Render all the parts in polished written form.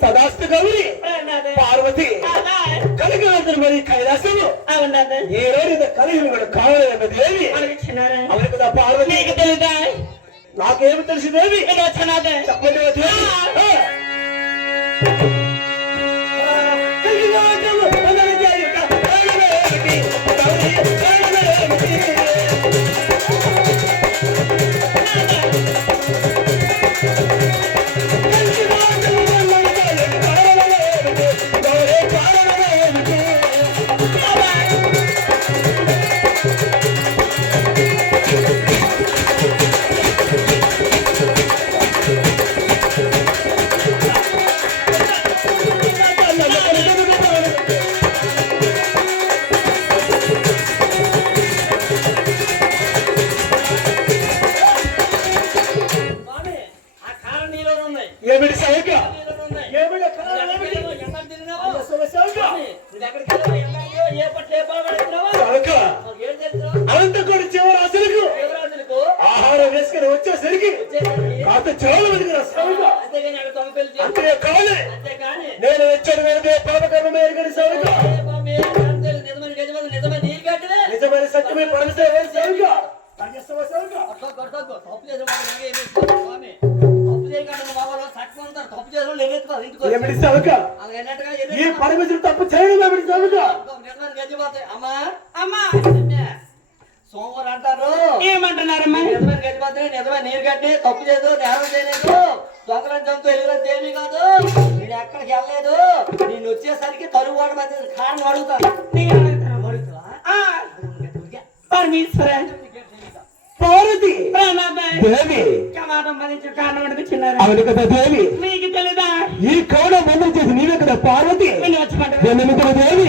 సదాస్తు గౌరి పార్వతి కలిగినంత మరి కైలాసము ఈ రోజు కలిగి కావాలన్న దేవి అవును కదా పార్వతి నాకేమి తెలిసి దేవి చెప్పండి దేవి అనంతకోటి చివరాశులకు ఆహారం వేసుకుని వచ్చేసరికి కాస్త చాలా అంతే కాలే నేను వచ్చాను వెళ్తే పాపకర్మ ఎరుగని సౌగా నిజమైన సత్యమే పరమేశ్వర సౌగా ఈ పరమేశ్వరుడు తప్పు చేయడం సోమవారం అంటారు ఏమంటున్నారమ్మా గడిపోతే నిజమే నీరు కట్టి తప్పు చేయదు నేరం చేయలేదు దొంగలం జంతు ఎలుగులని దేవి కాదు నేను ఎక్కడికి వెళ్ళలేదు నేను వచ్చేసరికి తరువాడు మధ్య కారణం అడుగుతాను పరమేశ్వర పార్వతి దేవి అవును కదా దేవి మీకు తెలీదా ఈ కౌడం బంధం చేసి నీవే కదా పార్వతి దేవి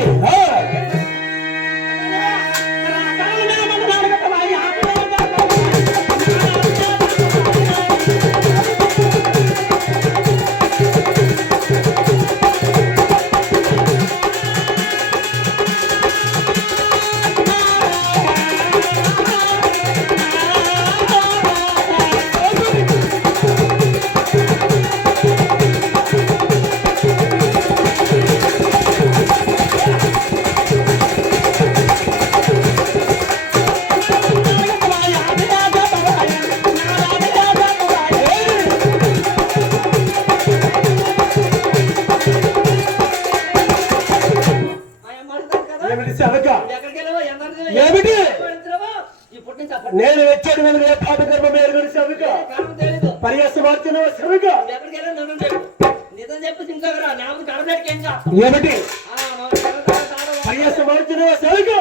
ఏమిటి నేను వచ్చాడు వెనుక పాపకర్మ మేలుగొని సవిక పర్యాసం మార్చిన సవిక ఏమిటి పర్యాసం మార్చిన సవిక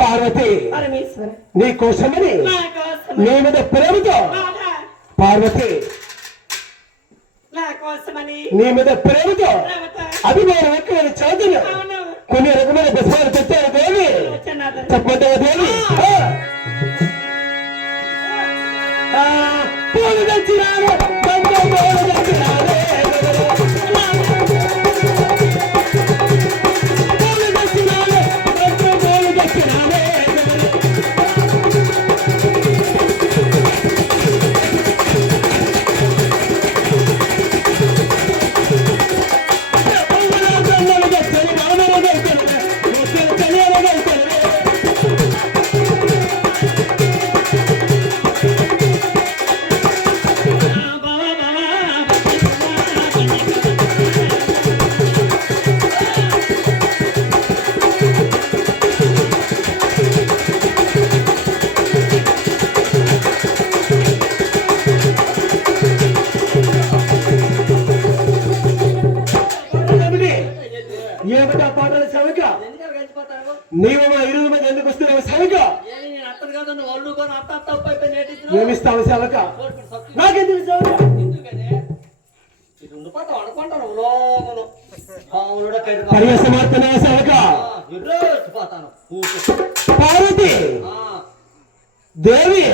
పార్వతి నీ కోసమని నీ మీద ప్రేమతో పార్వతి నీ మీద ప్రేమతో అభిమానం ఎక్కువ చదువు కొన్ని రకమైన బస్సులు పెట్టారు దేవి చెప్పండి దేవి పూలు తెచ్చినారు నీవు మా 20 మంది ఎందుకు వస్తున్నావు సవక ఏమిస్తావు సవక నాకెందుకు సవక పర్యసమార్తన సవక పార్వతి దేవి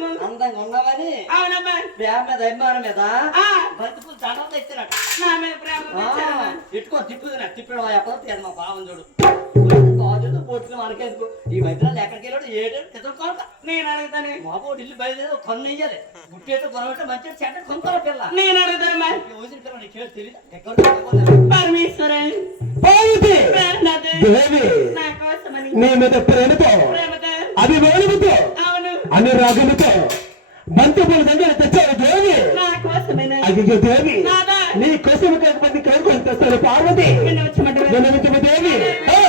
కోసము అందంగా ఉన్నావని అవునమ్మా ప్రేమ మీద అభిమానం మీద ఆ, బంతిపూలు దండలు తెచ్చినట్టు నా మీద ప్రేమ తెచ్చారమ్మా. ఇట్టుకో తిప్పుతున్నా తిప్పడం ఎప్పటి మా బావం చూడు కాదు పోట్లు మనకెందుకు ఈ మధ్యలో ఎక్కడికి వెళ్ళాడు ఏడు తెచ్చుకోక నేను అడుగుతాను మా పోటీ ఇల్లు బయలుదేరి కొన్ను వేయాలి గుట్టేట్టు కొనబెట్టే మంచిగా చెడ్డ కొనుక్కోరా పిల్ల నేను అడుగుతానమ్మా ఊసిన పిల్ల నీకు చేసి తెలియదు పరమేశ్వర పార్వతి ప్రేమనాథ దేవి నా కోసమని నీ మీద ప్రేమతో ప్రేమతో అభిమానముతో అవును అనురాగముతో బంతిపూల దగ్గర తెచ్చావు దేవి నా కోసమేనా అదిగో దేవి నాదా నీ కోసం కాకపోతే కనుకొని తెస్తాను పార్వతి నిన్ను వచ్చమంటావా? నిన్నమితము దేవి ఆ!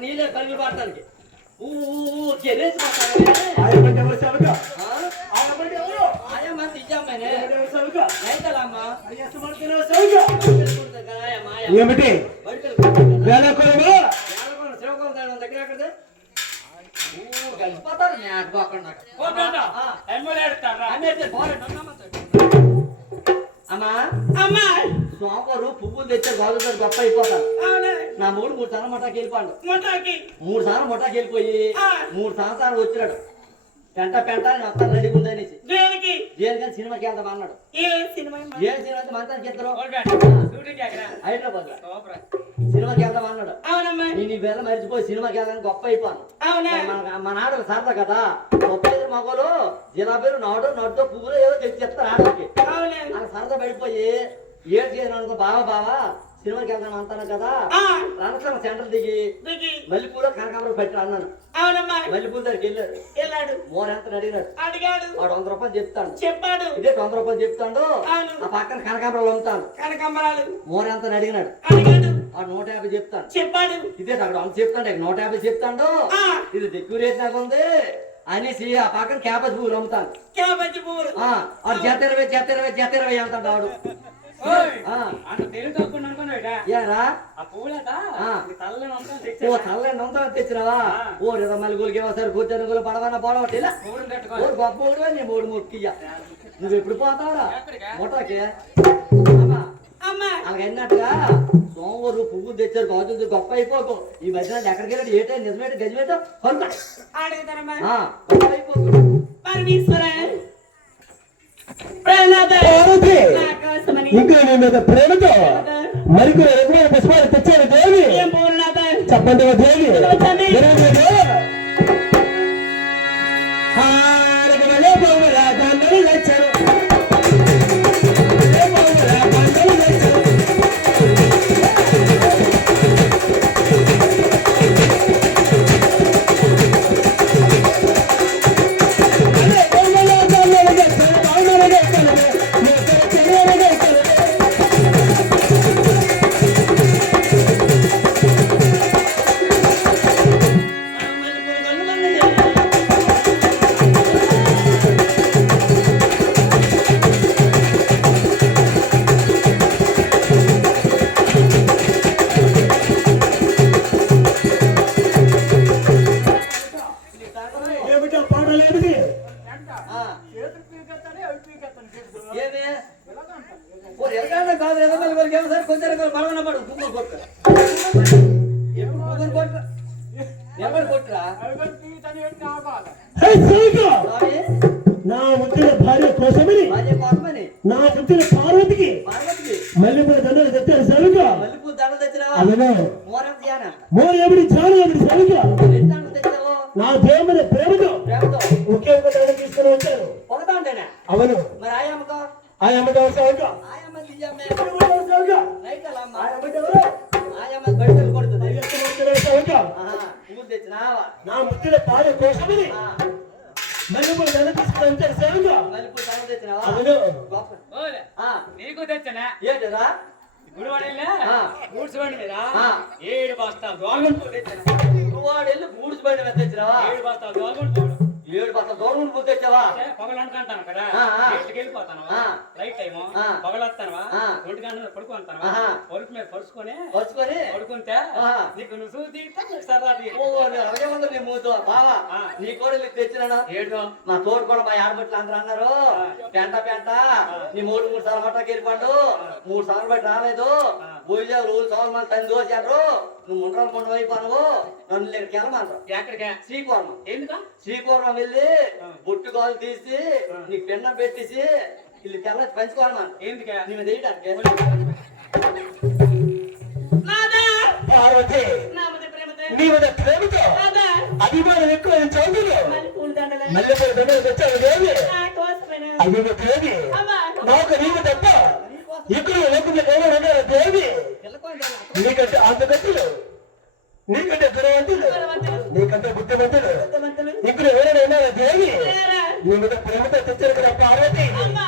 నీళ్ళే పరుగులు పడటానికి ఆయా మంది ఇచ్చామ్మనే రైతలమ్మా ఏమిటి వేళకొలమా శివకొల దగ్గర ఎక్కడిది కలిసిపోతారు నాకు అక్కడ అమ్మా అమ్మా సోమవారు పువ్వులు తెచ్చే బాగుతారు గొప్ప అయిపోతారు అవునా నా మూడు సార్లు మొట్టాకి వెళ్ళిపోండు మొట్టాకి 3 సార్లు మొట్టాకి వెళ్ళిపోయి ఆ. 3 సంవత్సరాలు వచ్చినాడు పెంట నేను వస్తాను రెడీగా ఉందనేసి దేనికి దేనికని సినిమాకి వెళ్దాం అన్నాడు ఏ సినిమా ఏ సినిమా అయితే మంతానికి ఇద్దరు హైదరాబాద్ సినిమాకి వెళ్దాం అన్నాడు అవునమ్మా నేను ఈ వేళ మర్చిపోయి సినిమాకి వెళ్దాం గొప్ప అయిపోను అవునా మన ఆడలు సరదా కదా గొప్ప మగలు జిలాబీలు నడ్డు పువ్వులు ఏదో తెచ్చిస్తారు ఆడలకి అవునా నాకు సరదా పడిపోయి ఏడు చేయను అనుకో బావా సినిమాకి వెళ్దాం అంటాను కదా రణస్థలం సెంటర్ దిగి దిగి మల్లెపూలు కనకాంబరం పెట్టి అన్నాను అవునమ్మా మల్లెపూల దగ్గరికి వెళ్ళాడు వెళ్ళాడు మోరెంత అడిగినాడు అడిగాడు వాడు 100 రూపాయలు చెప్తాడు చెప్పాడు ఇదే 100 రూపాయలు చెప్తాడు అవును ఆ పక్కన కనకాంబరాలు అమ్ముతాను కనకంబరాలు మోరెంత అడిగినాడు అడిగాడు వాడు 150 చెప్తాను చెప్పాడు ఇదే అక్కడ అంత చెప్తాడు 150 చెప్తాడు ఆ ఇది ఎక్కువ రేట్ నాకు ఉంది అనేసి ఆ పక్కన క్యాబేజ్ పువ్వులు అమ్ముతాను క్యాబేజీ పువ్వులు వాడు జత 20 అంటాడు వాడు ఏరా ఓ తల్లండి అంతా తెచ్చినావా ఓ రిద మలుగులకి ఒకసారి కూర్చొని పడవన్న పోవట్టు ఇలా గొప్ప ఊరు నీ 3 ముట్టియ్య నువ్వు ఎప్పుడు పోతావురా ముఠాకి అమ్మా అలాగైనట్టుగా సోమవారు పువ్వులు తెచ్చారు గాజులు గొప్ప అయిపోకు ఈ మధ్యన ఎక్కడికి వెళ్ళాడు ఏటే నిజమేట గజమేట కొనుక్కో అడుగుతానమ్మా గొప్ప అయిపోకు పరమేశ్వర ప్రణాద పార్వతి నా కోసమని ఇంకా నీ మీద ప్రేమతో మరికొన్ని రకమైన పుష్పాలు తెచ్చాను దేవి ఏం పూర్ణాథ చెప్పండి ఓ దేవి వచ్చండి. హారగలే బొమ్మరా దండలు తెచ్చారు ఏ బొమ్మరా దండలు తెచ్చారు అరే ఎవరు కొట్టురా హే సేవక స్వామి నా ముద్దుల భార్య కోసమని భార్య కోసమని నా ముద్దుల పార్వతికి పార్వతికి మల్లెపూల దండలు తెచ్చారు సేవక మల్లెపూలు దండలు తెచ్చినావా అవును మోరం ధ్యాన మోరు ఎవిడి చాలు ఎవిడి సేవక ఎన్ని దండలు తెచ్చినావు నా దేవుని ప్రేమతో ప్రేమతో ఒకే ఒక దండ తీసుకుని వచ్చాను ఒక దండేనా అవును మరి ఆయమ్మకో ఆ అమ్మగారు సేవక ఆయమ్మ తీయమ్మే సేవక రైట్ అలా అమ్మ ఆ అమ్మగారు ఆయమ్మ బడితలు కొడుతుంది సేవక పూలు తెచ్చినావా నా ముద్దుల భార్య కోసమని ఆ, మల్లెపూల దండ తీసుకుని వచ్చారు సేవక మల్లెపూలు దండలు తెచ్చినావా అవును గొప్ప. ఓలే, ఆ, నీకు తెచ్చనా ఏంటిరా గుడివాడెళ్ళా ఆ. గూడ్స్ బండి మీద ఆ. 7 బస్తాలు దోల్గొండ తెచ్చనా నువ్వాడు వెళ్ళి గూడ్స్ బండి మీద తెచ్చినావా 7 బస్తాలు దోల్గొండ 7 బస్తాలు దూరం పూలు తెచ్చావా పగలు అనుకుంటాను కదా ఆ, ఆ. ఇంటికి వెళ్ళిపోతాను ఆ. రైట్ టైము ఆ. పగలు వస్తాను ఆ. 2 గంటల పడుకుంటాను ఆహా. పరుపు మీద పరుచుకొని పరుచుకొని పడుకుంటే ఆహా. నీకు నువ్వు చూసి సరదాది ఓ అలాగే ఉంది నీ మూతో బావా ఆ. నీ కూడా నీకు తెచ్చినాను ఏడు మా తోడు కూడా మా ఆడబట్లు అందరూ అన్నారు పెంట పెంట నీ 3 సార్లు మట్టకి వెళ్ళిపోండు 3 సార్లు బట్టి రాలేదు పోయిలే రోజు సోమవారం మళ్ళీ తను దోశారు నువ్వు ముండ్రం కొండ అయిపోను నన్ను ఇక్కడికి వెళ్ళమంటారు ఎక్కడికే శ్రీకూర్మం ఎందుకా శ్రీకూర్మం వెళ్ళి బొట్టు కాలు తీసి నీకు పెన్న పెట్టేసి వీళ్ళు తెల్ల పంచుకోవాలమ్మా ఎందుకే నీ మీద వేయడానికి నాదా పార్వతి నా మీద ప్రేమతో నీ మీద ప్రేమతో నాదా అభిమానం ఎక్కువ చదువులు మల్లెపూల దండలు మల్లెపూల దండలు తెచ్చావు దేవి నా కోసమని అభిమ దేవి అమ్మా నాకు నీవు తప్ప ఇక్కడ లేకుండా ఎవరు ఉన్నారు దేవి నీకంటే అందగత్తులు నీకంటే గుణవంతులు నీకంటే బుద్ధిమంతులు బుద్ధిమంతులు ఇక్కడ ఎవరైనా ఉన్నారా దేవి లేరా? నీ మీద ప్రేమతో తెచ్చారు కదా పార్వతి అమ్మా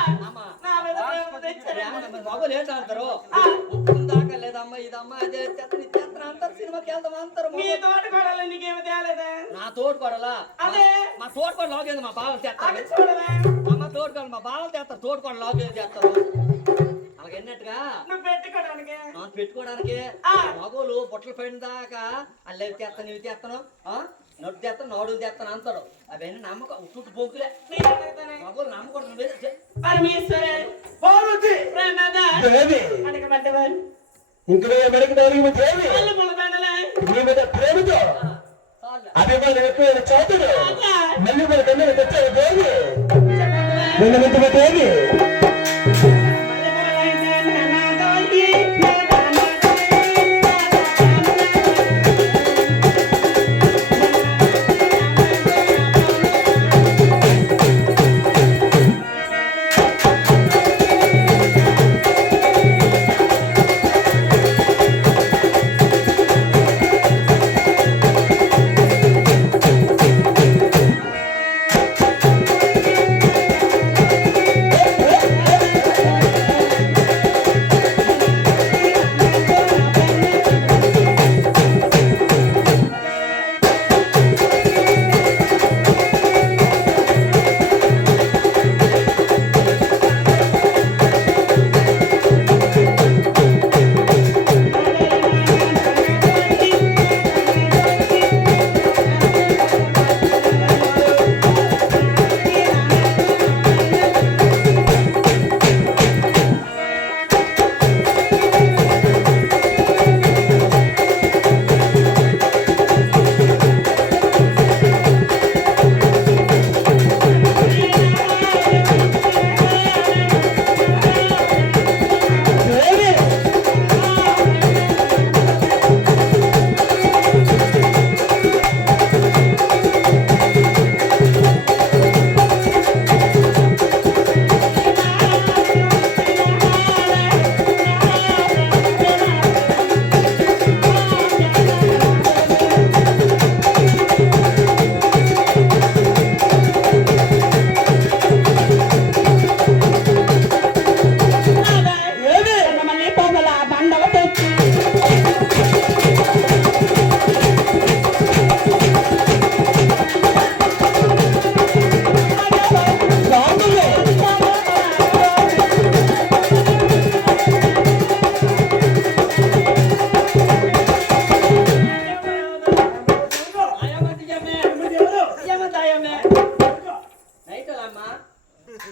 నా మీద ప్రేమతో తెచ్చారమ్మా. మగలు ఏంటంటారు ఆ. ఉప్పు దాకా లేదమ్మా ఇదమ్మా అదే చెత్త అంటారు సినిమాకి వెళ్తాం అంటారు మీ తోట కోడలు నీకేమి తేలేదా నా తోడు కొడలా అదే. మా తోడు కొడ లాగేది మా బావలు అక్కడ చేస్తారు చూడవే అమ్మ తోడు కొడ మా బావలు చేస్తారు తోడు కొడ లాగేది చేస్తారు అలాగే ఎన్నట్టుగా నువ్వు పెట్టుకోవడానికి నాకు పెట్టుకోవడానికి ఆ. మగోలు బొట్టలు పడిన దాకా అల్లు ఇవి చేస్తాను ఇవి చేస్తాను నొట్టు చేస్తాను నోడులు చేస్తాను అంటారు అవన్నీ నమ్మకం చుట్టూ పోకులే నేను అడుగుతానే. మగోలు నమ్మకూడదు నువ్వే పరమేశ్వరే పార్వతి ప్రేమదా దేవి అడగబడ్డవారు ఇంకలో ఎవరికి దేవి దేవి మల్లెపూల దండలే నీ మీద ప్రేమతో చాలు అభిమానం ఎక్కువ చదువులు మల్లెపూల దండలు తెచ్చావు దేవి నిన్న దేవి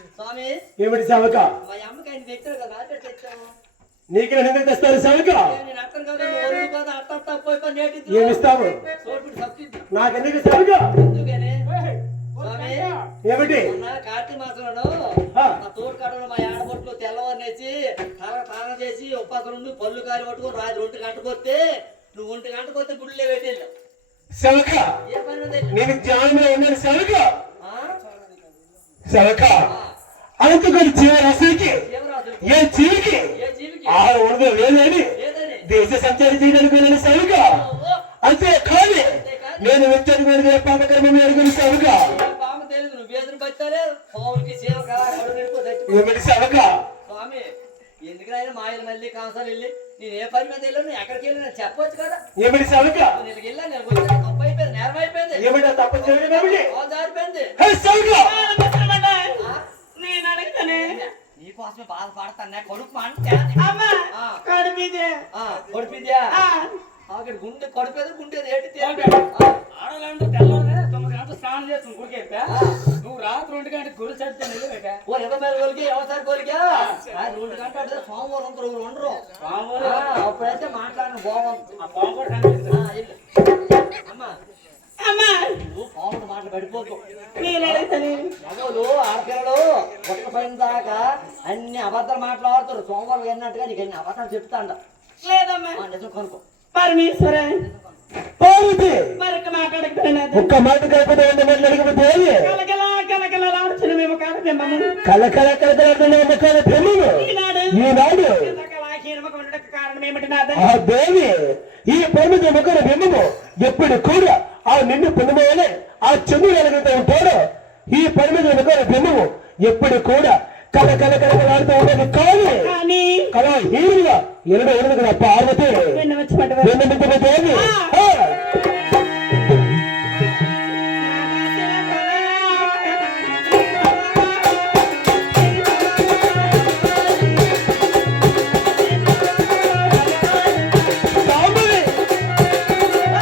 స్వామి ఏమిటి సేవక మా అమ్మకి ఆయన తెచ్చారు కదా అక్కడ తెచ్చాము నీకు నేను ఎందుకు తెస్తారు సేవక నేను అక్కడ కాదు నువ్వు ఒళ్ళు కాదు అట్ట పోయి నేటి ఏమిస్తావు సోటుడు సబ్సిడీ నాకెందుకు సేవక ఎందుకని స్వామి ఏమిటి మొన్న కార్తీక మాసంలో ఆ. మా తోడు కడలో మా ఆడబొట్లు తెల్లవారినేసి తానం చేసి ఉపాసం నుండి పళ్ళు కాయలు పట్టుకొని రాత్రి 1 గంటకు వస్తే నువ్వు 1 గంటకు వస్తే గుడిలో పెట్టేళ్ళు సేవక ఏ పని ఉంది? నేను ధ్యానంలో ఉన్నాను సేవక ఆ? సేవక ఆ. అంతకొని జీవరాశికి జీవరాశులు ఏ జీవికి ఏ జీవికి ఆహారం ఉండదు లేదని లేదని దేశ సంచారం చేయడానికి వెళ్ళిన సేవక ఓ, అంతే కానీ నేను వ్యక్తిగత మీద పాపకర్మం అడుగుని సేవక ఏ పాము తెలియదు నువ్వు వేదన పట్టారే పావులకి సేవ కళ కడు నిలుపు చచ్చిపో ఏమిటి సేవక స్వామి ఎందుకైనా మా ఆయన మళ్ళీ కాంసాలు వెళ్ళి నేను ఏ పని మీద వెళ్ళాను నేను ఎక్కడికి వెళ్ళి నేను చెప్పొచ్చు కదా ఏమిటి సేవక నేను వెళ్ళా నేను వచ్చాను తప్పు అయిపోయింది నేరం అయిపోయింది ఏమిటి ఆ తప్పు చేయడం ఏమిటి కాలు జారిపోయింది హే సేవక ఆ? నేను అడుగుతానే నీకోసమే బాధపడతాను కొడుకు అంటే అమ్మా ఆ. కాడు మీదే కొడుపిద్యా ఆ, అక్కడ గుండె కొడిపేది గుండేది ఏంటి ఓకే. తెలియదు. ఆడవాళ్ళంటే తెల్లవారే 9 గంటలు స్నానం చేస్తుంది గుడికి వెళ్తే ఆ. నువ్వు రాత్రి 2 గంటలకు గుడి చదివితే నిలబెట్టా ఓ ఎంత మేర కొలికి ఎవసారి కొలికా 2 గంటలు అంటే సోమవారం అంతా రోజులు ఉండరు పాములు అప్పుడైతే మాట్లాడిన బాగుంది ఆ పాము కూడా కనిపిస్తుంది అమ్మా అమ్మా నువ్వు పాముడు మాటలు పడిపోకు నేను అడుగుతానే మగవులు ఆడపిల్లలు పైన దాకా అన్ని అబద్ధాలు మాట్లాడుతారు సోమవారం ఏంటంటే నీకు అన్ని అబద్ధాలు చెప్తాండ లేదమ్మా నిజం కొనుక్కో పరమేశ్వర పార్వతి మరొక మాట అడుగుతాను ఒక్క మాట కాకపోతే 100 మాటలు అడగకపోతే ఏమి? కలకలాడుచున్న మేము కాదు బింబము కలకల కలకలాడుతున్న ముఖాల బ్రహ్మము ఈనాడు ఈనాడు కళాహీనముగా ఉండడానికి కారణం ఏమిటి నాథ ఆ దేవి ఈ పరమత ముఖాల బ్రహ్మము ఎప్పుడు కూడా ఆ నిన్ను పొందమోనే ఆ చంద్రుడు ఎలాగైతే ఉంటాడో ఈ పరమత ముఖాల బ్రహ్మము ఎప్పుడు కూడా కలకలాడుతూ ఉండేది కానీ కానీ కళ హీరుగా ఎన్నడూ ఉండదు కదా పార్వతి వెన్ను వచ్చి పడ్డవారు వెన్నెముక దేవి ఆ. సాంబవి ఆ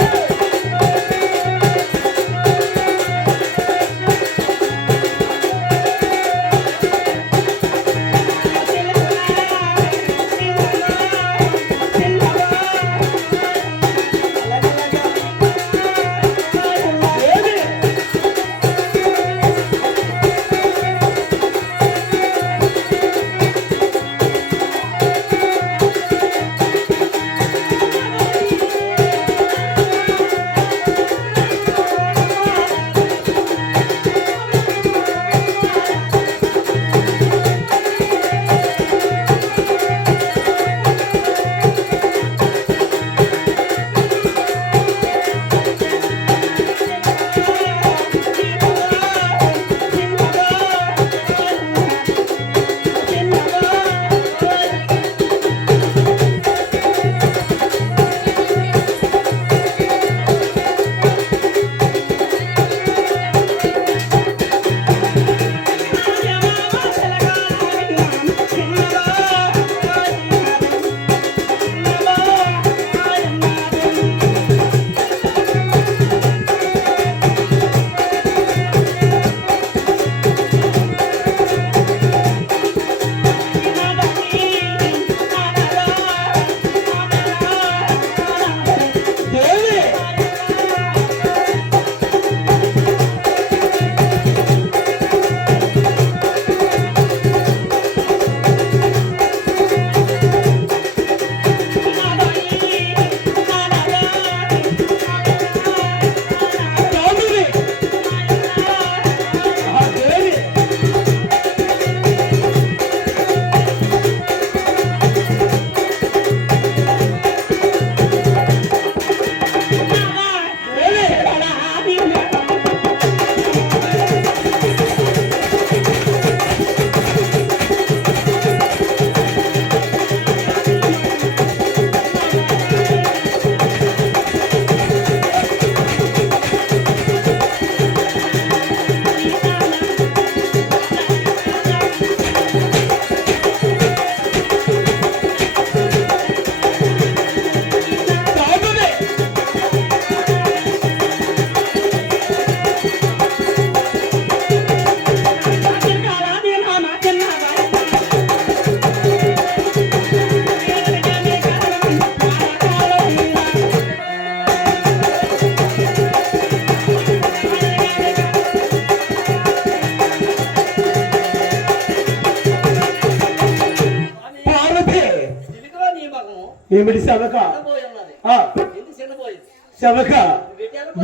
ఏమిటి సవక పోయి ఉన్నది ఆ, ఎందుకు చిన్నపోయింది సవక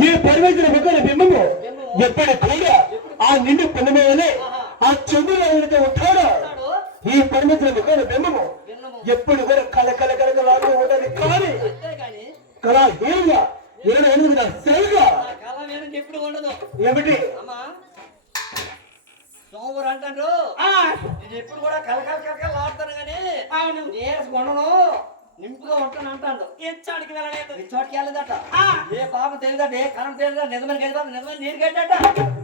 ఈ పరిమితుల ముఖాల బింబము ఎప్పటి కూడా ఆ నిండు పుణ్యమేనే ఆ చంద్రుడు ఉంటాడో ఈ పరిమితుల ముఖాల బింబము ఎప్పుడు కూడా కల కల కలక లాగా ఉండదు కానీ అంతేగాని కళా హీనంగా ఏమైనా సరిగా ఆ కళ వేరే ఎప్పుడు ఉండదు ఏమిటి అమ్మా సోమవారం అంటారు నేను ఎప్పుడు కూడా కలకల ఆడతాను కానీ అవును నీరస ఉండను నింపుగా ఉంటాను అంటాను ఎచ్చాడికి వెళ్ళలేదు ఈ చోటుకి వెళ్ళదట ఏ పాపం తెలియదట ఏ కరం తెలియదా నిజమని గెలిపా నిజమని నీరు కట్టట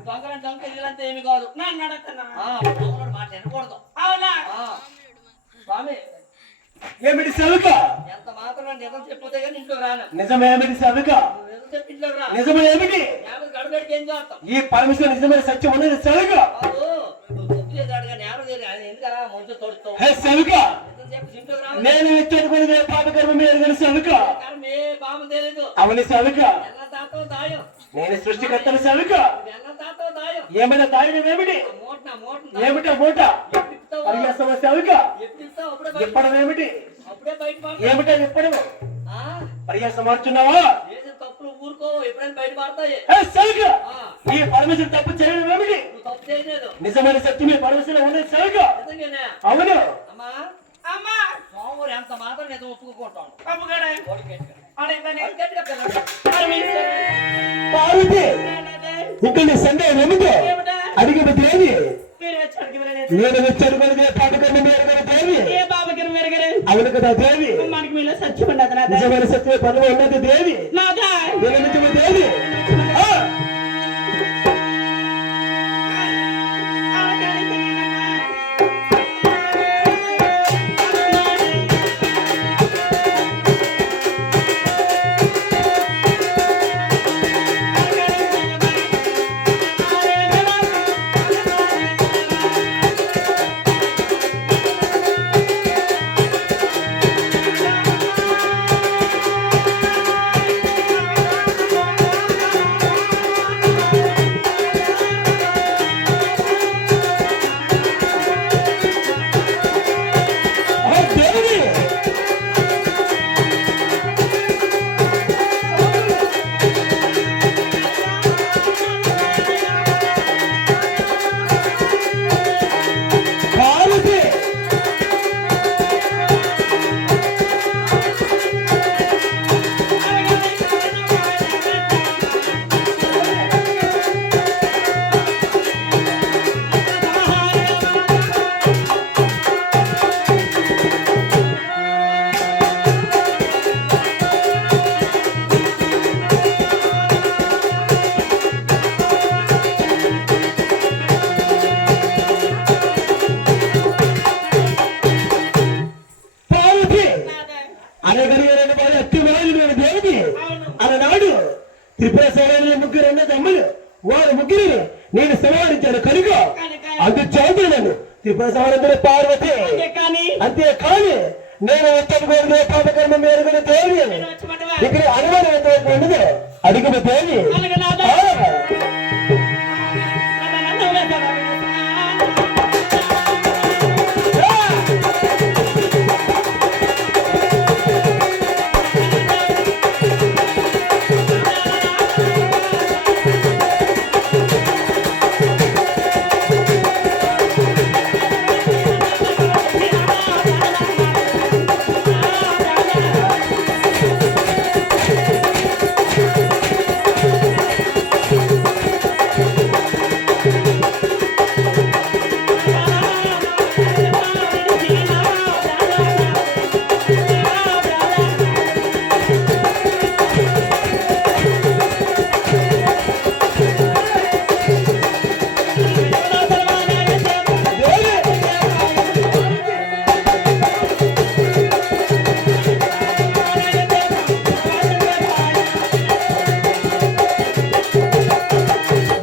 దొంగలని దొంగ ఇల్లంతా ఏమి కాదు నన్ను అడుగుతున్నా దొంగలోడు మాట వినకూడదు అవునా స్వామి ఏమిటి సవిక ఎంత మాత్రం నిజం చెప్పితే కానీ ఇంట్లోకి రాను నిజమేమిటి సవిక నువ్వు నిజం చెప్పి ఇంట్లోకి రా నిజమేమిటి నేరం గడబడికి ఏం చేస్తాం ఈ పరమేశ్వర నిజమైన సత్యం ఉన్నది సవిక బాబు నువ్వు తప్పు చేశాడు కానీ నేరం చేయదు ఆయన ఎందుకలా మనుషులు తోడుతావు హే సవిక నిజం చెప్పి ఇంట్లోకి రా నేను ఇచ్చేటువంటి పాపకర్మ మీద సవిక కానీ ఏ పాపం తెలియదు అవని సవిక ఎల్ల తాతో దాయం నేను సృష్టికర్తను సవిక ఎల్ల తాతో దాయం ఏమైనా తాగడం ఏమిటి మోట ఏమిటా మూట పరిగెత్తవ సవిక ఎప్పుడు చెప్పడం ఏమిటి అప్పుడే బయట ఏమిటా చెప్పడం పరిగెత్త మార్చున్నావా చేసిన తప్పులు ఊరుకో ఎప్పుడైనా బయట పడతాయి హే సవిక ఈ పరమేశ్వర తప్పు చేయడం ఏమిటి నువ్వు తప్పు చేయలేదు నిజమైన సత్యమే పరమేశ్వర ఉన్నది సవిక నిజంగానే అవును అమ్మా అమ్మా సోమవారం ఎంత మాత్రం నేను ఒప్పుకుంటాను అమ్మగాడే అడగని గట్టిగా పిల్లలు పార్వతి ఇంకా నీ సందేహం ఏమిటో అడిగిన దేవి మీరు ఎచ్చాడికి వెళ్ళలేదు నేను వచ్చాను పాపకర్మ మీద దేవి ఏ బాబకి మెరగరే అవును కదా దేవి మనకి మీలో సత్యం ఉండదు నాదా నిజమైన సత్యమే పనులు ఉన్నది దేవి నాదా నేను నిజమే దేవి ఆ! ఆ, దేవి పార్వతి పార్వతి అనగలిగిన వారి అత్యుమాయులైన దేవి అలనాడు త్రిపుర సోదరులు ముగ్గురు అన్న తమ్ముడు వారు ముగ్గురు నేను సంహరించాను కనుక అందుచేత నన్ను త్రిపుర సోదరుడు పార్వతి కానీ అంతే కానీ నేను ఉత్తమ పాపకర్మ మేరుగున దేవి ఇక్కడ అనుమానం ఎంతవరకు ఉండదు అడిగిన దేవి ఆ!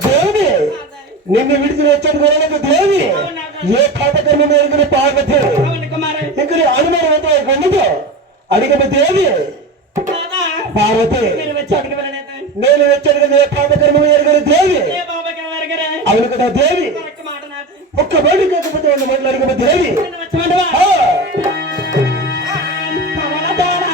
దేవి నిన్ను విడిచి వచ్చాను కూడా దేవి ఏ పాపకర్మ మేరుగున పార్వతి అవును కుమారే ఇక్కడ అనుమానం ఎంతవరకు ఉండదు అడిగిన దేవి పార్వతి మీరు వచ్చాడికి వెళ్ళలేదు నేను వచ్చాను కదా ఏ పాపకర్మ మేరుగున దేవి ఏ బాబకి మెరగరే అవును కదా దేవి కరెక్ట్ మాట నాది ఒక్క మాట కాకపోతే ఉన్న మాటలు అడిగిన దేవి వచ్చమంటవా ఆ! పవన దారా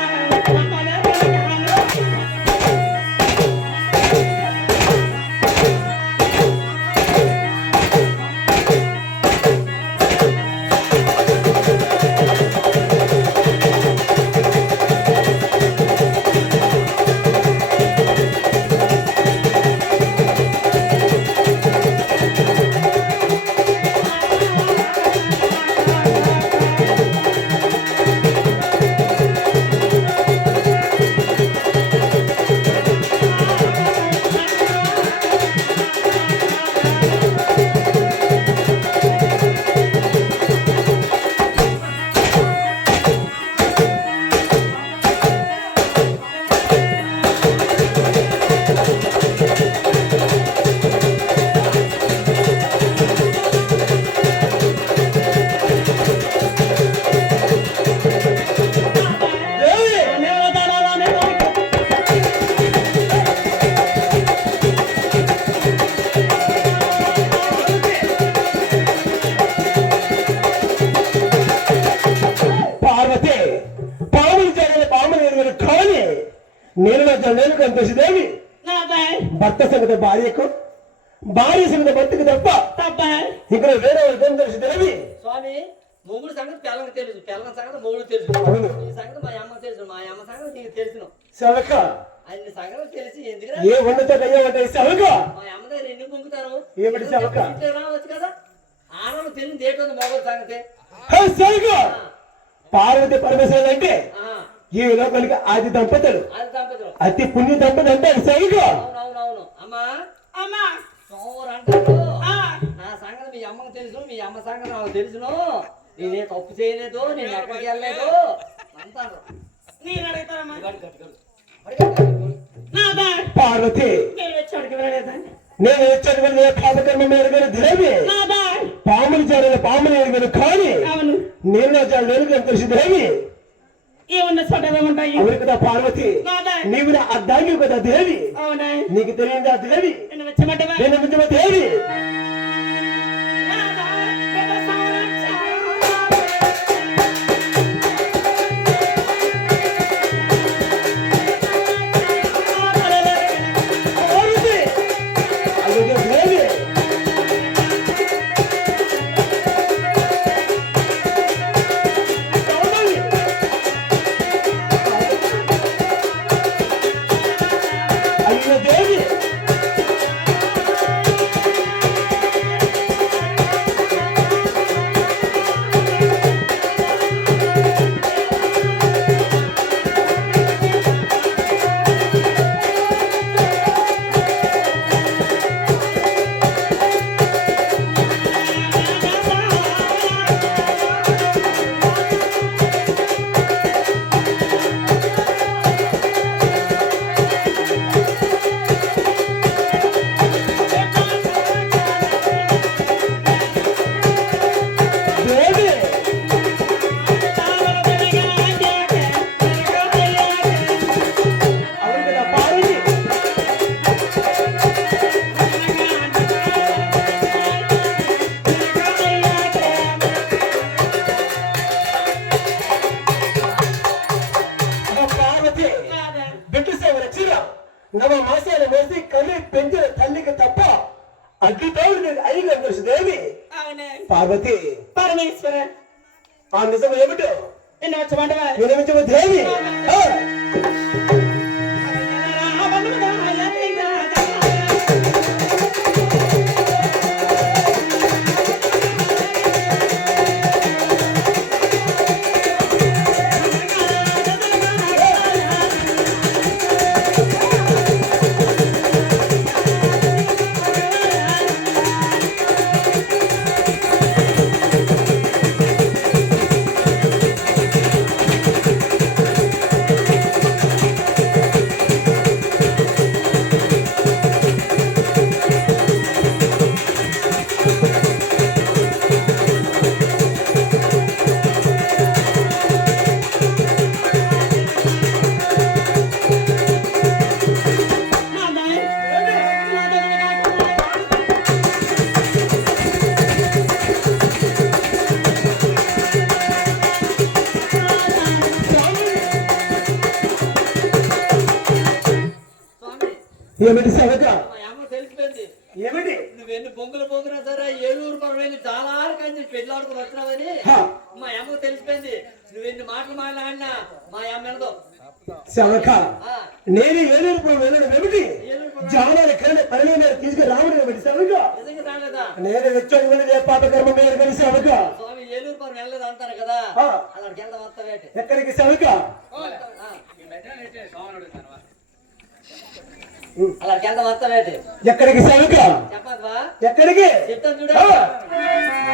భర్త సంగతి భార్యకు, భార్య సంగతి భర్తకు తప్ప తప్ప ఇక్కడ వేరే వాళ్ళకి తెలుసు దేవి. స్వామి మొగుడు సంగతి పిల్లలకు తెలుసు, పిల్లల సంగతి మొగుడు తెలుసు. అవును. ఈ సంగతి మా అమ్మ తెలుసు, మా అమ్మ సంగతి నీకు తెలుసును. శవక అన్ని సంగతులు తెలిసి ఎందుకు ఏ ఉన్నతో అయ్యా ఉంటాయి శవక. మా అమ్మ దగ్గర ఎందుకు పొంగుతారు? ఏమిటి శవక? ఇంట్లో రావచ్చు కదా. ఆడవాళ్ళు తెలియదు ఏంటో మొగలు సంగతి. శవక పార్వతి పరమేశ్వరుడు అంటే ఆ, ఈ లోకానికి ఆది దంపతులు, అది దంపతులు. అతి పుణ్య దంపతులు అంటారు శవక. అవునవునవును. అమ్మా అమ్మా సోమవారం అంటారు. ఆ నా సంగతి మీ అమ్మకు తెలుసు, మీ అమ్మ సంగతి నాకు తెలుసును. నేనే తప్పు చేయలేదు, నేను ఎక్కడికి వెళ్ళలేదు అంటాను. నేను అడుగుతానమ్మా గడి గడి గడి. గడి గడి గడి. నాదా పార్వతి నేను వచ్చాడికి వెళ్ళలేదండి నేను వచ్చేటువంటి పాపకర్మ ఎరుగని దేవి, నాదా పాములు చేరని పాములు ఎరుగను కానీ అవును నేను ఎరుగని తెలిసి దేవి. ఏమన్నా చోటగా ఉంటాయి అవును కదా పార్వతి, నాదా నీవు నా అద్దాంగి కదా దేవి. అవునా నీకు తెలియదా దేవి? నేను వచ్చమంటవా నేను నిజమ దేవి. నాదా పెద్ద సంవత్సరం పార్వతి అలాగే దేవి. అయ్యో దేవి దేవి అవును కదా పార్వతి. పార్వతి బిడ్డ సేవ రక్షణ నవ మాసాలు వేసి కలి పెంచిన తల్లికి తప్ప అగ్గితోడు నేను అయ్యగా తెలుసు దేవి. అవునా పార్వతి పరమేశ్వర ఆ నిజం ఏమిటో నేను వచ్చమంటవా నేనేమిటో దేవి. ఆ, స్వామి ఏమిటి సవక? మా అమ్మ తెలిసిపోయింది. ఏమిటి? నువ్వెన్ని బొంగులు బొంగునా సరే ఏలూరు పరమైంది చాలా కానీ పెళ్ళాడుకుని వచ్చినావని హా, మా అమ్మకు తెలిసిపోయింది. నువ్వెన్ని మాటలు మాట్లాడినా మా అమ్మ వినదు. సవక ఆ, నేను ఏలూరు వెళ్ళడం ఏమిటి? జానాలు ఎక్కడ పని మీద తీసుకుని రావడం ఏమిటి సవక? నిజంగా రాలేదా? నేను వచ్చి పాపకర్మ మీద కానీ సవక. స్వామి ఏలూరు పరం వెళ్ళలేదు అంటారు కదా, ఆ. అలాంటి వెళ్దాం వస్తావేటి. ఎక్కడికి సవక? అలాంటి వెళ్దాం వస్తావేటి. ఎక్కడికి సవక? చెప్పద్వా? ఎక్కడికి? చెప్తాను చూడ. ఆ.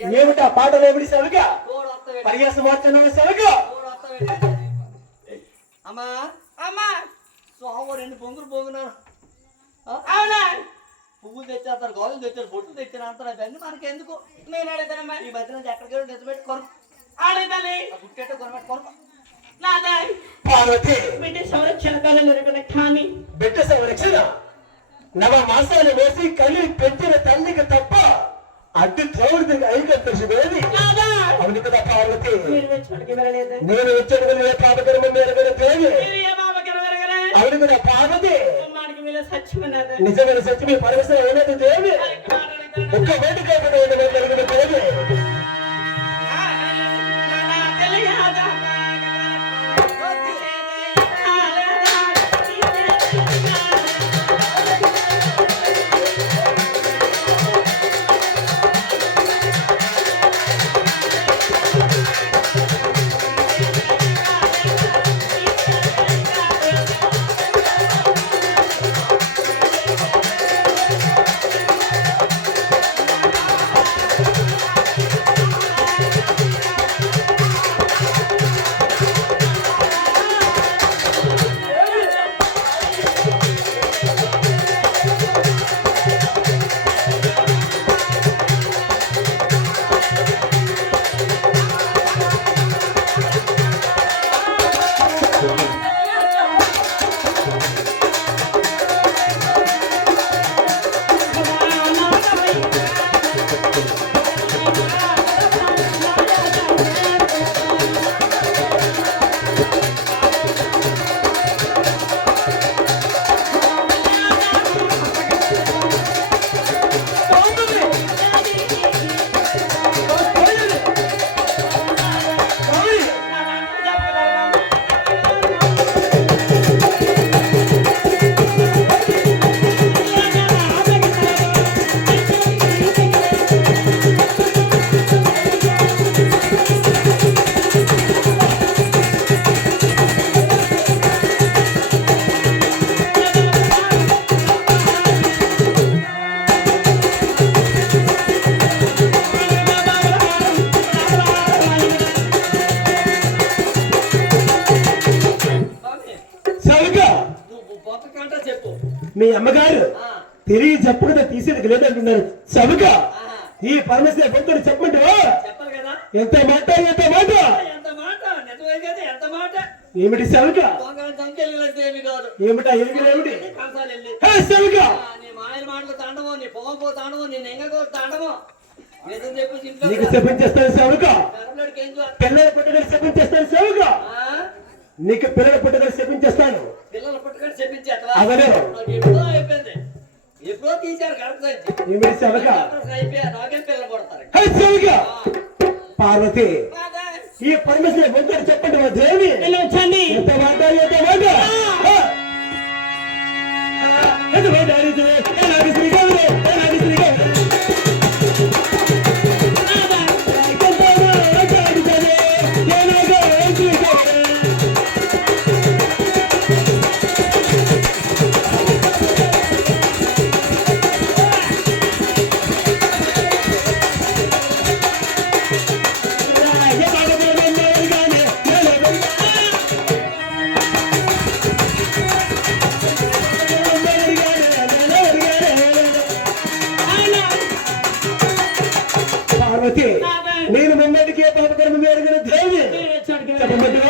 ఏమిటా పాటలు ఏమిటి సవగా తోడు వస్తావేంటి? పరిహాసం మాట్లాడిన సవగా తోడు వస్తావేంటి? అమ్మా అమ్మా స్వామి 2 పొంగులు పొంగున్నాను. అవునా పువ్వులు తెచ్చేస్తారు, గోళలు తెచ్చారు, బొట్లు తెచ్చారు అంటారు. అవన్నీ మనకి ఎందుకు? నేను అడుగుతానమ్మా ఈ మధ్య నుంచి ఎక్కడికి వెళ్ళి నిజపెట్టి కొరకు అడుగుతాను గుట్టెట్టు కొనబెట్టి కొరకు. నాదా పార్వతి బిడ్డ సంరక్షణ కాలంలో కానీ బిడ్డ సంరక్షణ నవ మాసాలు వేసి కలి పెట్టిన తల్లికి తప్ప అడ్డు త్రోడి ఐకత్రేది నాదా అవును కదా పార్వతి. మీరు వచ్చి వెళ్ళలేదు నేను వచ్చాను పాపకరమ మేరగల దేవి మీరు ఏ మామకరం ఎరగరా అవును కదా పార్వతి. అమ్మాడికి వీళ్ళ సత్యమన్నదా నిజమైన సత్యమే పరమేశ్వర అయినది దేవి. ఒక్క వేటి కాకుండా కలిగిన దేవి సవగా నువ్వు బొత్తకంటే చెప్పు. మీ అమ్మగారు ఆ, తిరిగి చెప్పకుండా తీసేది లేదంటున్నారు సవగా. ఆహా. ఈ పరమేశ్వర భక్తుడు చెప్పండి చెప్పాలి కదా ఎంత మాట ఎంత మాట ఎంత మాట నిజమైతే ఎంత మాట. ఏమిటి సవగా దొంగలు దంకెళ్ళినంత ఏమి కాదు. ఏమిటా ఏమిటి కంసాలు వెళ్ళి సవగా నీ మాయల మాటలు తాండవో, నీ పొగపో తాండవో, నీ నెంగకో తాండవో. నిజం చెప్పు నీకు ఇంట్లో చెప్పించేస్తాను సవగా. గడపలోకి ఏం చూడాలి? పిల్లల పుట్టగలి చెప్పించేస్తాను సవగా. ఆ? నీకు పిల్లల పుట్టగలి చెప్పించేస్తాను. పిల్లలు పుట్టుకొని చెప్పించేస్తావా? అవనే. నాకు ఎప్పుడో అయిపోయింది. ఎప్పుడో తీశారు గడప నుంచి. ఏమిటి సవగా అయిపోయా నాకేం పిల్లలు కొడతారు. సవగా ఆ. పార్వతి నాదా ఈ పరమేశ్వర భక్తుడు చెప్పండి మా దేవి నేను వచ్చండి ఎంత మాట ఎంత మాట ఎంత మాట అడిగితే ఎలాగ శ్రీగౌరే ఎలాగ శ్రీగౌరే పార్వతి నేను మొన్నటికే పాపకర్మ మేరగిన దేవి చెప్పమంటే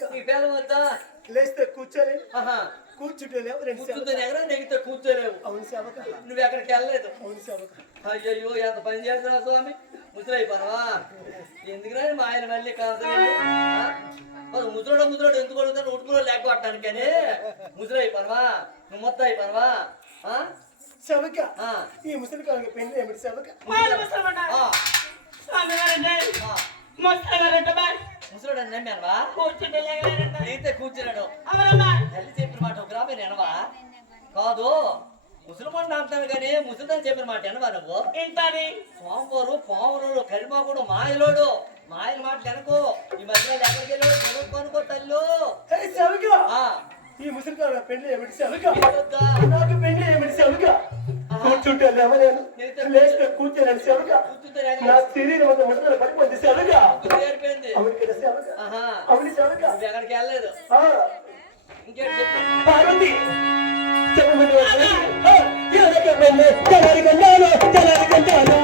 సేవక నీ పేద వద్దా లేస్తే కూర్చోలే ఆహా కూర్చుంటే లేవు రెండు సేవక కూర్చుంటే ఎగర నెగితే కూర్చోలేవు అవును సేవక నువ్వు ఎక్కడికి వెళ్ళలేదు అవును సేవక అయ్యో ఎంత పని చేస్తున్నావు స్వామి ముసలైపోనవా ఎందుకురా మా ఆయన మళ్ళీ కాదు ముసలోడు ఎందుకు కొడుతాడు ఉడుకులో లేకపోవటానికి కానీ ముసలైపోనవా నువ్వు మొత్తం అయిపోనవా సేవక ఈ ముసలి కాళ్ళకి పెళ్లి ఏమిటి సేవక వాళ్ళు ముసలమంట. స్వామి గారంటే ముసలి గారంట బాయ్. ముసలోడు అని నమ్మానువా కూర్చుంటే లేగలేరంట. అయితే కూర్చున్నాడు అవునమ్మా. తల్లి చెప్పిన మాట ఒక రాబోయే ఎనవా కాదు ముసలిమండ అంటాను కానీ ముసలిదని చెప్పిన మాట ఎనవా నువ్వు ఏంటది? సోమవారు పావురుడు కరిమాకుడు మాయలోడు మాయల మాటలు వెనకు ఈ మధ్యలో ఎక్కడికి వెళ్ళాడు చదువుకోనుకో తల్లు సేవక ఆ, ఈ ముసలి కాళ్ళ పెళ్లి ఏమిటి సేవక ఏమొద్దా? నాకు పెళ్లి ఏమిటి సేవక కూర్చుంటే లేవలేను లేస్తే కూర్చోలేను సేవక కూర్చుంటే లేక నా శరీరం అంతా ముడతలు పడిపోద్ది సేవక కూర్చుంటే ఏరిపోయింది. అవును కదా సేవక ఆహా, అవును సేవక నువ్వు ఎక్కడికి వెళ్ళలేదు ఇంకేంటి చెప్పు పార్వతి చెప్పమంటే చలారి కంటాను చలారి కంటాను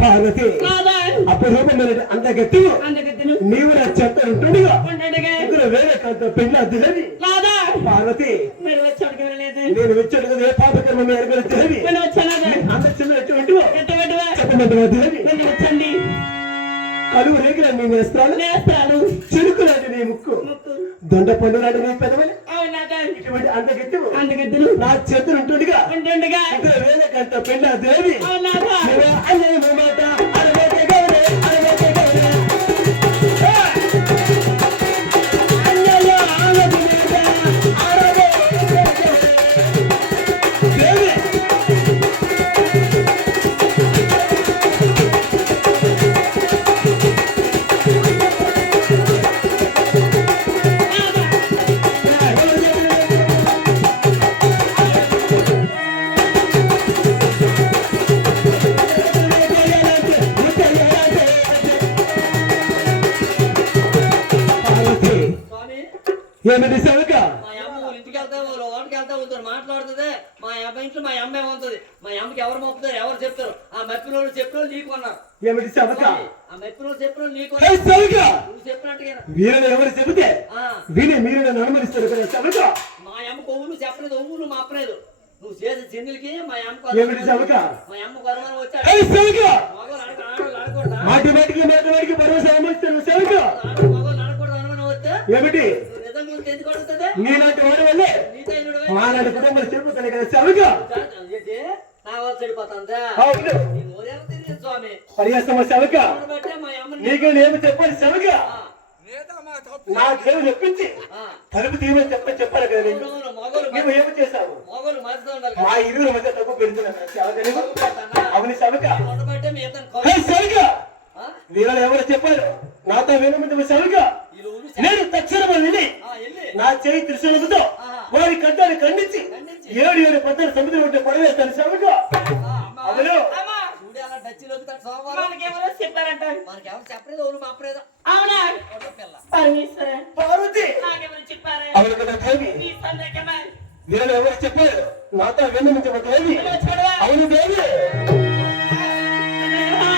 పార్వతి నాదాయ్. అపరూపమైన అంత గట్టి అందుకే తిను. నీవు నా చెత్త ఉంటుండగా ఉండేట్టుగా. ఇక్కడ వేరే కంత పెళ్లి అద్దెలని నాదాయ్. పార్వతి మీరు వచ్చాడికి వెళ్ళలేదు. నేను వచ్చాను కదా ఏ పాపకర్మ మీ ఎరగలు తెలివి నేను వచ్చాను. అంత చిన్న ఎటువంటివో ఎటువంటివా? చెప్పమంటే తెలివి నేను వచ్చండి. కలువు రేకుల నీ నేస్తాలు నేస్తాను. చిరుకు లాంటి నీ ముక్కు ముక్కు. దొండ పండు లాంటి నీ పెదవులు అవును నాదాయ్. ఇటువంటి అంత గట్టి అందుకే తిను. నా చేతులు ఉంటుండగా ఉంటుండగా. ఇక్కడ వేరే కంత పెళ్లి అద్దెలని అవును నాదాయ్. అన్నయ్య మాట అరవై గౌరే అరవై గౌరే అన్నయ్య ఆలది మాట అరవై దేవి స్వామి ఏమిటి సేవక మా అమ్మ వాళ్ళ ఇంటికి వెళ్తావు లోపలికి వెళ్తావు ఊరితో మాట్లాడుతుంది మా అమ్మ ఇంట్లో మా అమ్మే ఉంటుంది మా అమ్మకి ఎవరు మొక్కుతారు ఎవరు చెప్తారు ఆ మప్పిలోళ్ళు చెప్పిన నీకు అన్నారు ఏమిటి సేవక ఆ మప్పిలోళ్ళు చెప్పిన నీకు హే సేవక నువ్వు చెప్పినట్టుగా వీరులు ఎవరు చెబితే ఆ, విని మీరు నన్ను అనుమతిస్తారు కదా సేవక మా అమ్మకు ఒవ్వులు చెప్పలేదు ఒవ్వులు మాపలేదు నువ్వు చేసే చెందులకి మా ఏమిటి సేవక మా అమ్మ గర్వాన్ని వచ్చాడు హే సేవక మగవాళ్ళు ఆడవాళ్ళు ఆడకూడదా మాటి భరోసా ఏమొస్తాను సేవక మగవాళ్ళు ఆడకూడదు అనుమానం వస్తే ఏమిటి నువ్వు నిజంగా ఉంటే ఎందుకు అడుగుతుంది నీలాంటి వాడి వల్లే నీతో మాలాంటి కుటుంబాలు చెప్పుతాను కదా సేవక ఏంటి నా వాళ్ళు చెడిపోతుందా అవును నీ నోరేమో తెలియదు స్వామి పరిహాసమ సేవక అవును బట్టే మా అమ్మని నీకు నేను చెప్పాలి సేవక ఆ, నా దేవుడు చెప్పించి ఆ. తలుపు తీయమని చెప్పాలి కదా నేను అవునవును, మగవాళ్ళు నువ్వు ఏమి చేశావు మగవాళ్ళు మధ్యలో ఉండాలి మా ఇరువుల మధ్య తప్పు పెడుతున్నాను సేవక నీవు కదా. అవును సేవక ఉండబట్టే మీ ఇద్దరు హే సేవక ఆ? వీళ్ళు ఎవరు చెప్పారు నాతో వినమంటే సేవక వీళ్ళు ఊరు నేను తక్షణం విని వెళ్ళి నా చేయి త్రిశూలముతో వారి కట్టాన్ని ఖండించి ఖండించి. 7 పద్దెనిమిది సముద్రం ఉంటే పడవేస్తాను సేవక అవును అమ్మా. చూడే అలా టచ్లో సోమవారం మనకెవరో చెప్పారంట. మనకి ఎవరు చెప్పలేదు ఊరు మాపలేదు అవునా? పిల్ల పరమేశ్వర. పార్వతి నాకెవరు చెప్పారా? అవును కదా దేవి నీ సందేహమా? వీళ్ళు ఎవరు చెప్పారు నాతో విన్నమించమ దేవి నువ్వు వచ్చాడువా? అవును దేవి ఆ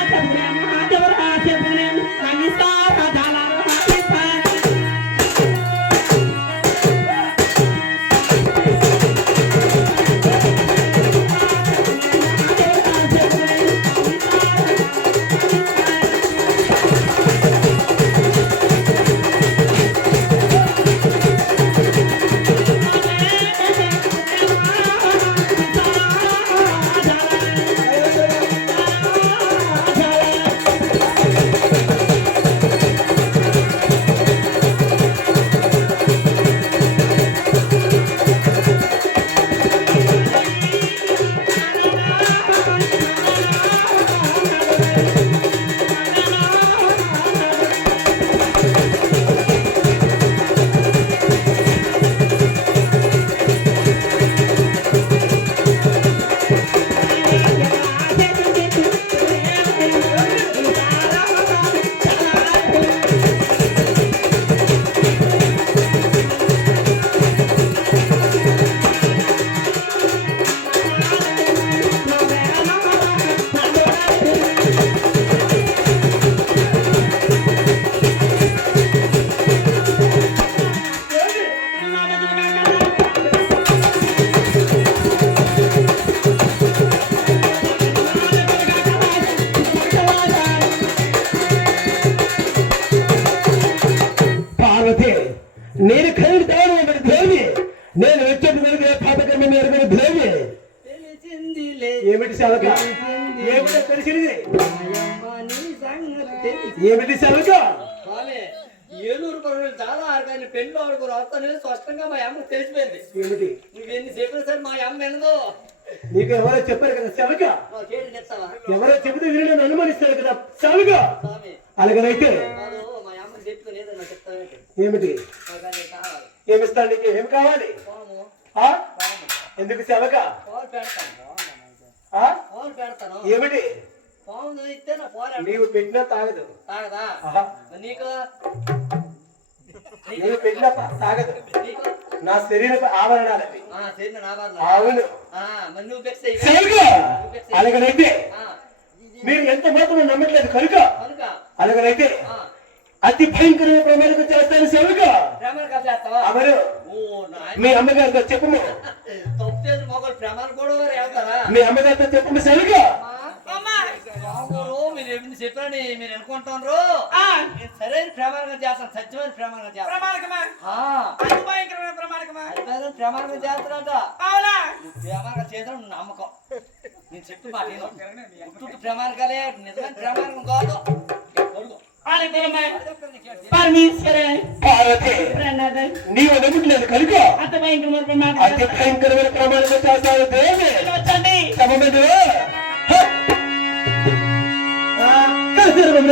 నేను ఖరీదు తాను దేవి నేను వచ్చేది వెనుక పాపకర్మ మేరకు దేవి తెలిసిందిలే ఏమిటి సేవక ఏమిటో తెలిసింది మాయమ్మ నీ సంగతి తెలిసి ఏమిటి సేవక స్వామి ఏలూరు పరువులు చాలా ఆడగాని పెళ్ళి ఆడుకోరు వస్తానే స్పష్టంగా మా అమ్మకు తెలిసిపోయింది ఏమిటి నువ్వెన్ని చెప్పినా సరే మా అమ్మ వినదు నీకు ఎవరో చెప్పారు కదా సేవక కేటి చెప్తావా ఎవరో చెబితే వీళ్ళు నన్ను అనుమానిస్తారు కదా సేవక స్వామి అలాగనైతే కాదు మా అమ్మకి చెప్తే లేదని చెప్తావేంటి ఏమిటి నాకు అది కావాలి ఏమిస్తాను నీకు ఏమి కావాలి పాము ఆ ఎందుకు సేవక పాలు పెడతాను ఆ పాలు పెడతాను ఏమిటి పాము ఇస్తే నా పాలు నీవు పెట్టినా తాగదు తాగదా ఆహా. నీకు నీవు పెట్టినా తాగదు నీకు నా శరీరపు ఆవరణాలవి సరే నా బాధ అవును మరి నువ్వు పెక్స్ సేవక అలాగనైతే మీరు ఎంత మాత్రం నమ్మట్లేదు కనుక కనుక అలాగనైతే అతి భయంకరమైన ప్రమాదం చేస్తాను సేవక ప్రేమలు కాదు చేస్తావా అవరు ఓ నాయన మీ అమ్మగారితో చెప్పము తప్పు చేసి మొగలు ప్రేమలు కూడా వెళ్తారా మీ అమ్మగారితో చెప్పము సేవక మీరు ఏమి చెప్పారని మీరు అనుకుంటున్నారు నేను సరైన ప్రేమాలుగా చేస్తాను సత్యమైన ప్రేమాలుగా చేస్తాను ప్రమాణకమా అంత భయంకరమైన ప్రమాణకమా ప్రేమాలుగా చేస్తానంట అవునా నువ్వు ప్రేమాలుగా చేద్దాం నమ్మకం నేను చెప్పి మాట పుట్టు ప్రేమాలుగాలే నిజమైన ప్రేమాలు కాదు కొడుకు పరమేశ్వరే పార్వతి నీవు నమ్మట్లేదు కనుక అంత భయంకరమైన ప్రమాణం అతి భయంకరమైన ప్రమాదం చేస్తాను దేవి వచ్చండి సభ మీద కసరమైన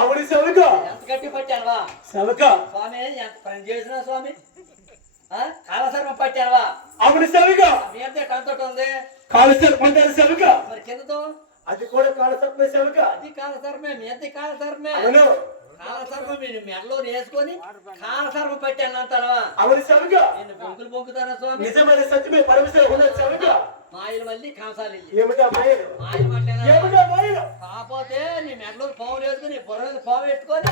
అవును సవక ఎంత గట్టి పట్టానువా సవక స్వామి ఎంత పని చేసినా స్వామి కాలసర్వం పట్టానువా అవును సవక మీ అంతే కంతోటి ఉంది కాలుస్తారు సవక మరి కిందతో అది కూడా కాలుస్తారు సవక అది కాలసర్మే మీ అంతే కాలసర్మే అవును కాలసర్వం మీరు మెడలో వేసుకొని కాలసర్వం పట్టాను అంటావా అవును సవక నేను బొంకులు బొంకుతానా స్వామి నిజమైన సత్యమే పరమేశ్వర ఉన్నది సవక మాయలు మళ్ళీ కాంసాలి ఏమిటా మాయలు మాయలు మాట్లాడినా ఏమిటా మాయలు కాకపోతే నీ మెడలో పావులు వేసుకొని బుర్ర మీద పావు పెట్టుకొని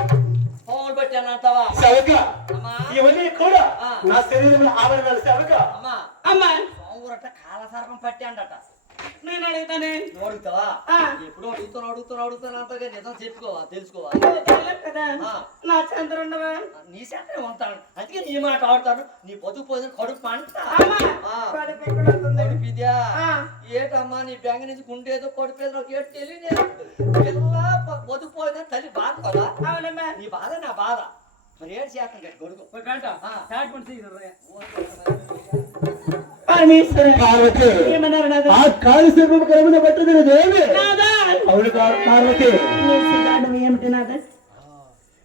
పావులు పట్టాను అంటావా సవక అమ్మా ఇవన్నీ కూడా నా శరీరంలో ఆవరణాలు సవక అమ్మా అమ్మా పావురట కాలసర్వం పట్టాడట నేను అడుగుతానే నువ్వు అడుగుతావా ఆ. ఎప్పుడు అడుగుతాను అంతగా నిజం చెప్పుకోవా తెలుసుకోవా తెలియదు కదా ఆ. నా చంద్రుండవా నీ శాతం ఉంటాను అందుకే నీ మాట ఆడతాను నీ బతుకు పోయిన కడుపు పంట అమ్మా ఆ. కడుపు ఎక్కడవుతుంది? కడుపిద్యా ఆ. ఏటమ్మా నీ బ్యాంక్ నుంచి గుండేదో కడుపేదో ఏడు తెలియదు పిల్ల బతుకు పోయిన తల్లి బాధ కదా అవునమ్మా నీ బాధ నా బాధ మరి ఏడు శాతం కట్టి కొడుకు పరమేశ్వర పార్వతి ఏమన్నారు నాదా? ఆ కాలుష్యం కరమున పట్టది దేవి నాదా? అవును పార్వతి నీ సిగాను ఏమిటి నాదా?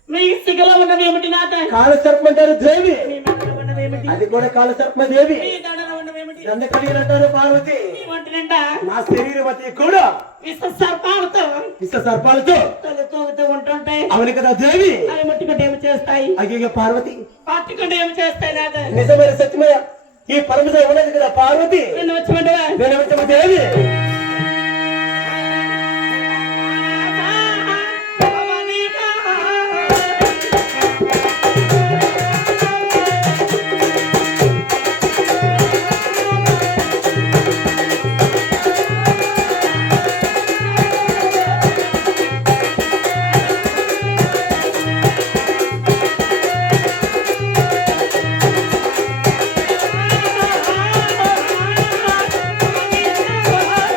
మీ సిగలో ఉన్నది ఏమిటి నాదా? కాలసర్పం అంటారు దేవి మీ మెడలో ఉన్నది ఏమిటి? అది కూడా కాలసర్ప దేవి మీ దడలో ఉన్నది ఏమిటి? గంధ కలిగిన అంటారు పార్వతి మీ ఒంటి నిండా నా శరీరం అతి కూడా విష సర్పాలతో విష సర్పాలతో తొలుతూగుతూ ఉంటుంటే అవును కదా దేవి అవి ముట్టుకుంటే ఏమి చేస్తాయి? అయ్యో పార్వతి పట్టుకుంటే ఏమి చేస్తాయి నాదా? నిజమైన సత్యమయ ఈ పరమశివ ఉన్నది కదా పార్వతి నిన్ను వచ్చి ఉండవా? వినవచ్చమ్మ దేవి ఆ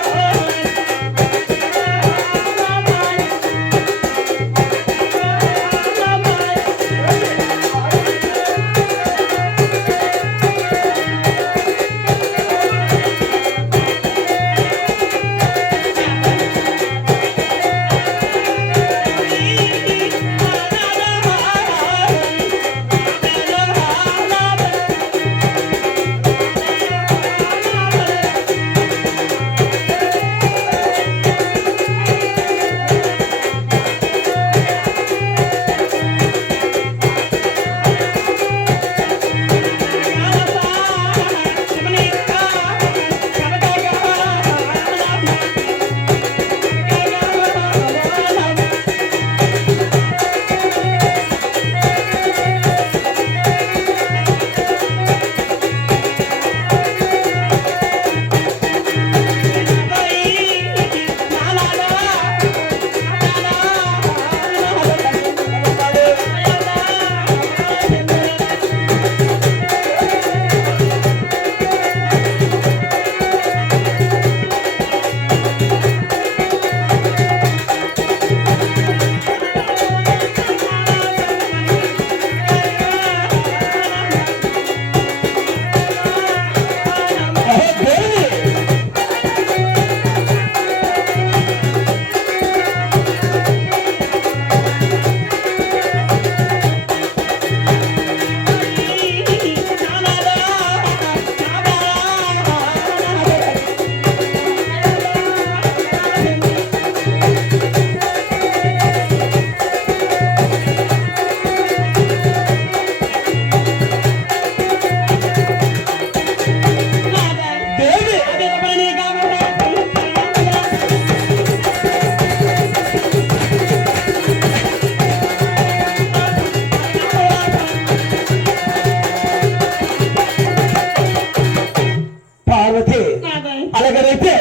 అలాగైతే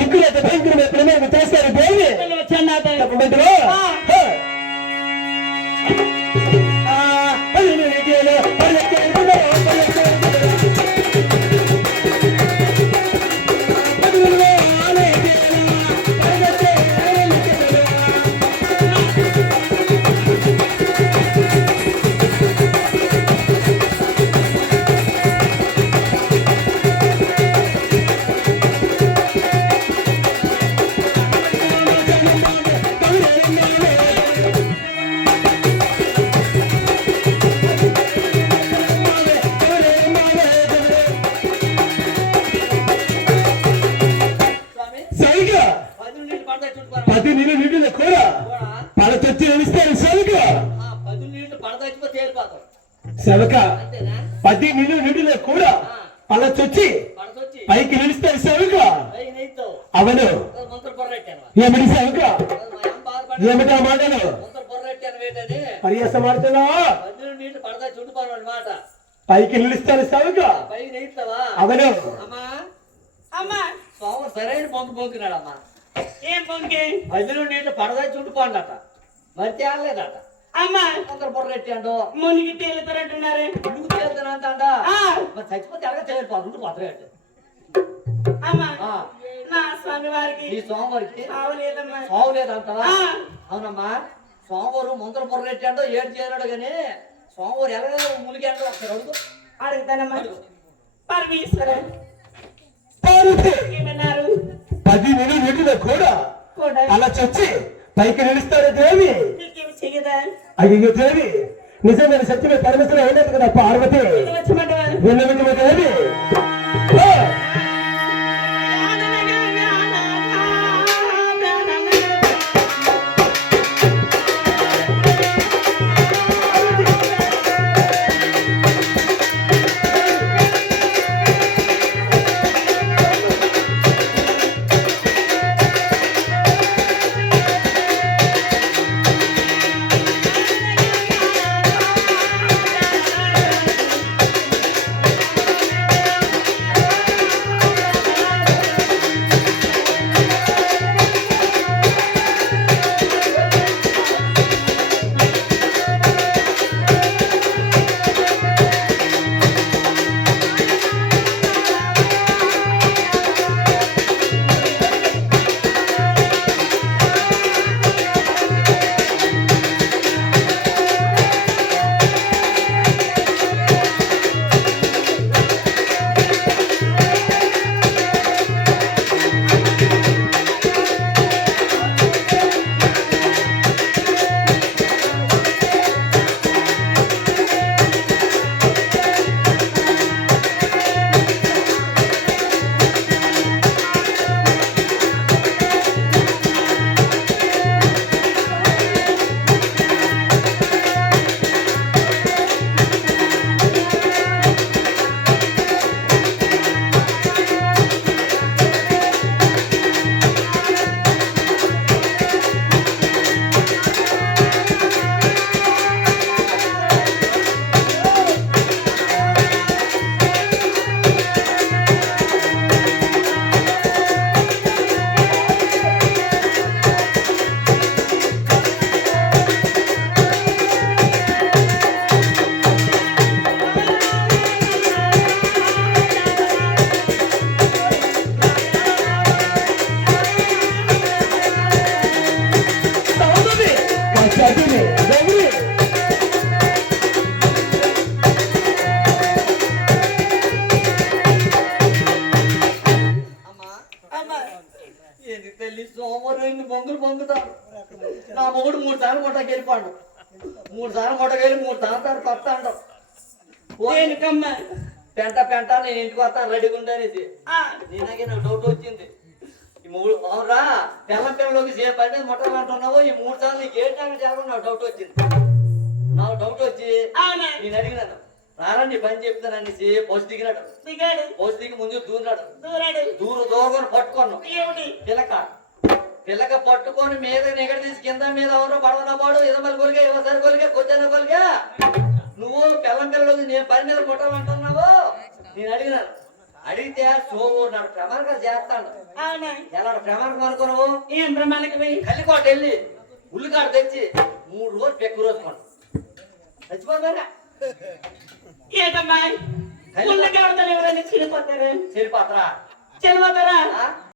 ఇంకులైతే భయంకరమైన ప్రేమ చేస్తారు దేవి వచ్చాను నాతో చెప్పమంటావా స్వామి సరిగా 10 నీళ్ళు పడతాయి చుట్టుపక్కల 10 నీళ్ళు కూడా కూడా పడతొచ్చి నిలుస్తారు సరిగా 10 నీళ్ళు పడదచ్చిపోతే తేలిపోతాం సెవక అంతేనా 10 నీళ్ళు కూడా పడతొచ్చి పడదొచ్చి పైకి నిలుస్తారు సెవక పైకి నెయ్యితావు అవను ముంతలు బొర్రెట్టాను ఏమిటి సెవక మా అమ్మ బాధపడి ఏమిటా మాటలు ముంతలు బొర్రెట్టాను వేటని పరియాసం ఆడుతున్నా 10 నీళ్ళు పడతాయి చుట్టుపక్కల అన్నమాట పైకి నిలుస్తారు సెవక పైకి నెయ్యిస్తావా అవను అమ్మా అమ్మా స్వామి సరైన పొంగు పొంగినాడు అమ్మా ఏం పొంగి 10 నీళ్ళు పడదా చుట్టుకోండట మరి తేలేదట అమ్మా ముంతలు బొర్రెట్టాడు మునిగి తేలుతారంటున్నారే నువ్వు తేలుతానంట మరి చచ్చిపోతే ఎలాగ తేలిపోదు ఉండి పోతాడు అమ్మా నా స్వామి వారికి ఈ సోమవారికి అవలేదమ్మా సావు లేదంటావా అవునమ్మా సోమవారం ముందర పొర్రెట్టాడో ఏడు చేయడాడు కానీ సోమవారం ఎలా మునిగాడో ఒకసారి అడుగు అడుగుతానమ్మా పరమేశ్వర పార్వతి ఏమన్నారు 10 నీళ్ళు కూడా కూడా అలా చచ్చి పైకి నిలుస్తారు దేవి నీకేమి చెయ్యదా అయ్యో దేవి నిజమైన సత్యమే పరమేశ్వరం అయినది కదా పార్వతి వచ్చమంటవా విన్నవించిన దేవి నా మొగుడు 3 సార్లు మొట్టకి వెళ్ళిపోయాడు 3 సార్లు మొట్టకి వెళ్ళి 3 తాగుతాడు పడతాడు దేనికమ్మా పెంట పెంట నేను ఇంటికి వస్తాను రెడీగా ఉండనేసి నేనాకే నాకు డౌట్ వచ్చింది ఈ 3 అవురా పిల్లలోకి సేపు అంటే మొట్టలు అంటున్నావు ఈ 3 సార్లు నీకు ఏంటంటే జరగదు నాకు డౌట్ వచ్చింది నాకు డౌట్ వచ్చి అవునా నేను అడిగినాను రారా నీ పని చెప్తాను అనేసి బస్సు దిగినాడు బస్సు దిగి ముందు దూరినాడు దూరం పట్టుకోను పిల్లక పట్టుకొని మీద నిగడ తీసి కింద మీద ఎవరో పడవన పాడు ఇదమల కొలిగా ఇవసారి కొలిగా కొచ్చాన కొలిగా నువ్వు పిల్లం పిల్లలు నేను పని మీద పుట్టాలంటున్నావు నేను అడిగినాను అడిగితే సోమూరు నాడు ప్రమాణాలు చేస్తాను. అవునా ఎలా ప్రమాణం అనుకున్నావు? ఏం బ్రహ్మానికి కలికోట వెళ్ళి ఉల్లికాడ తెచ్చి 3 రోజులు పెక్కు రోజుకోండి చచ్చిపోతారా? ఏదమ్మా ఉల్లగడ్డలు ఎవరైనా చనిపోతారు చెరిపోతారా? చనిపోతారు